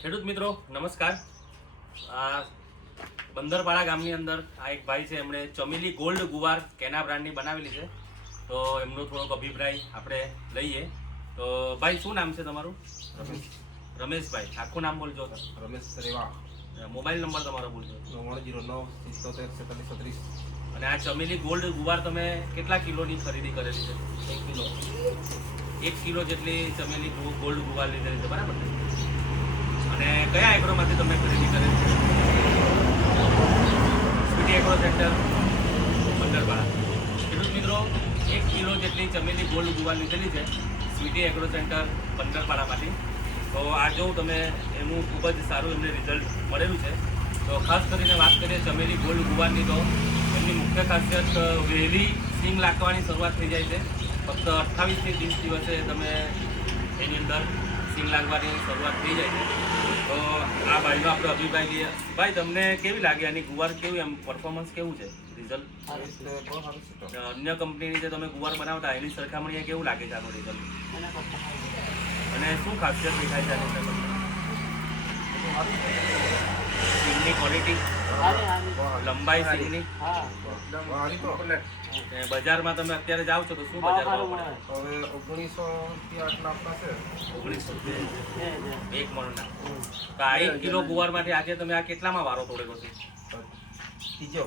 ખેડૂત મિત્રો નમસ્કાર। આ બંદરપાડા ગામની અંદર આ એક ભાઈ છે, એમણે ચમેલી ગોલ્ડ ગુવાર કેના બ્રાન્ડની બનાવેલી છે, તો એમનો થોડોક અભિપ્રાય આપણે લઈએ। તો ભાઈ શું નામ છે તમારું? રમેશભાઈ, આખું નામ બોલજો। રમેશ રેવા। મોબાઈલ નંબર તમારો બોલજો। 9909774336। અને આ ચમેલી ગોલ્ડ ગુવાર તમે કેટલા કિલોની ખરીદી કરેલી છે? 1 કિલો। 1 કિલો જેટલી ચમેલી ગોલ્ડ ગુવાર લીધેલી છે, બરાબર ને? અને કયા એગ્રોમાંથી તમે ખરીદી કરેલી છે? Sweety agro centre Bandarpada. ખેડૂત મિત્રો 1 કિલો જેટલી ચમેલી ગોલ્ડ ગુવાર લીધેલી છે સ્વીટી એગ્રો સેન્ટર બંદરપાડામાંથી। તો આ જો તમે એનું ખૂબ જ સારું એમને રિઝલ્ટ મળેલું છે। તો ખાસ કરીને વાત કરીએ ચમેલી ગોલ્ડ ગુવારની, તો એમની મુખ્ય ખાસિયત વહેલી સિંગ લાગવાની શરૂઆત થઈ જાય છે। ફક્ત 28 થી 30 દિવસે તમે એની અંદર સિંગ લાગવાની શરૂઆત થઈ જાય છે। તો આ ભાઈનો આપણે અભિપ્રાય લઈએ। ભાઈ, તમને કેવી લાગી આની ગુવાર? કેવું એમ પરફોર્મન્સ કેવું છે, રિઝલ્ટ? અન્ય કંપનીની જે તમે ગુવાર બનાવતા એની સરખામણીએ કેવું લાગે છે આનું રિઝલ્ટ? અને શું ખાસિયત દેખાય છે આની અંદર? સિંગની ક્વોલિટી, લંબાઈ સિંગની, બજારમાં તમે અત્યારે જાઓ છો તો શું બજાર ભાવ મળે? હવે 1900 આટલા આપના છે। 1900 એક મણના। તો આ 1 કિલો ગુવારમાંથી આજે તમે આ કેટલામાં વારો તોડેલો છે? ત્રીજો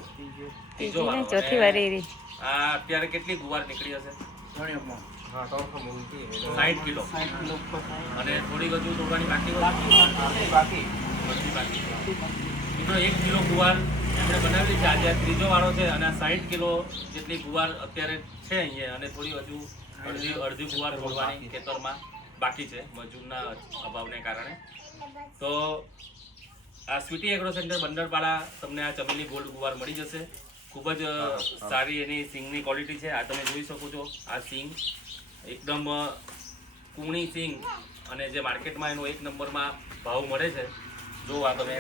વારો। ચોથી વારી આ અત્યારે કેટલી ગુવાર નીકળી હશે? 60 કિલો। અને થોડી હજુ તોડવાની બાકી હોય? બાકી। મિત્રો 1 કિલો ગુવાર એમણે બનાવેલી છે, આજે ત્રીજો વાળો છે, અને 60 કિલો જેટલી ગુવાર અત્યારે છે અહીંયા, અને થોડી હજુ અડધી ગુવાર તોડવાની ખેતરમાં બાકી છે મજૂરના અભાવને કારણે। તો આ સ્વીટી એગ્રો સેન્ટર બંદરપાડા તમને આ ચમેલી ગોલ્ડ ગુવાર મળી જશે। ખૂબ જ સારી એની સિંગની ક્વોલિટી છે। આ તમે જોઈ શકો છો, આ સિંગ એકદમ કૂણી સિંગ, અને જે માર્કેટમાં એનો 1 નંબરમાં ભાવ મળે છે। જો આ તમે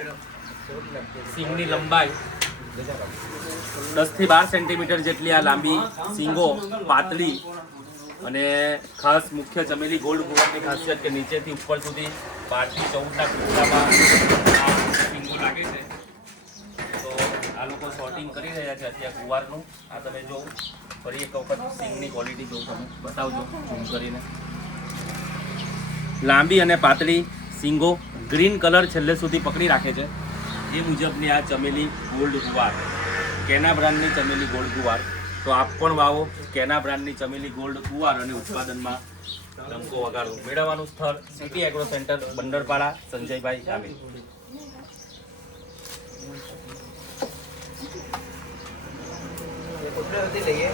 સિંગની લંબાઈ 10 થી 12 સેન્ટીમીટર જેટલી આ લાંબી સિંગો, પાતળી, અને ખાસ મુખ્ય ચમેલી ગોલ્ડ ગુવારની ખાસિયત કે નીચેથી ઉપર સુધી 12 થી 14ના ટુકડામાં આ સિંગો લાગે છે। તો આ લોકો શોર્ટિંગ કરી રહ્યા છે અત્યારે ગુવારનું। આ તમે જો ફરી એક વખત સિંગની ક્વોલિટી જો તમે બતાવજો ઝૂમ કરીને। લાંબી અને પાતળી સિંગો, ગ્રીન કલર છેલ્લે સુધી પકડી રાખે છે, એ મુજબની આ ચમેલી ગોલ્ડ ગુવાર, કેના બ્રાન્ડની ચમેલી ગોલ્ડ ગુવાર। તો આપ પણ વાવો કેના બ્રાન્ડની ચમેલી ગોલ્ડ ગુવાર અને ઉત્પાદનમાં ડંકો વગાડો। મેળવવાનું સ્થળ સિટી એગ્રો સેન્ટર બંદરપાડા, સંજયભાઈ જામી। લઈએ